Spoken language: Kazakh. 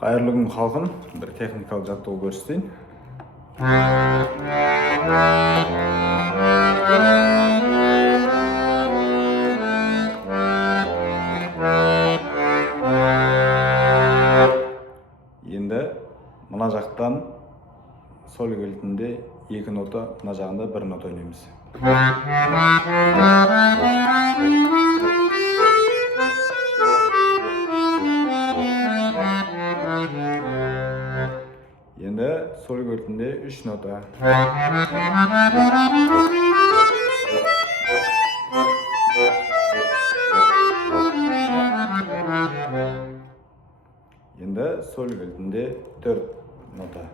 Қайырлы күн халқым, бір техникалық жаттығу көрсетейін. Енді мына жақтан сол кілтінде 2 нота, мына жағында 1 нота ойнаймыз. Енді сол кілтінде 3 нота. Енді сол кілтінде 4 нота.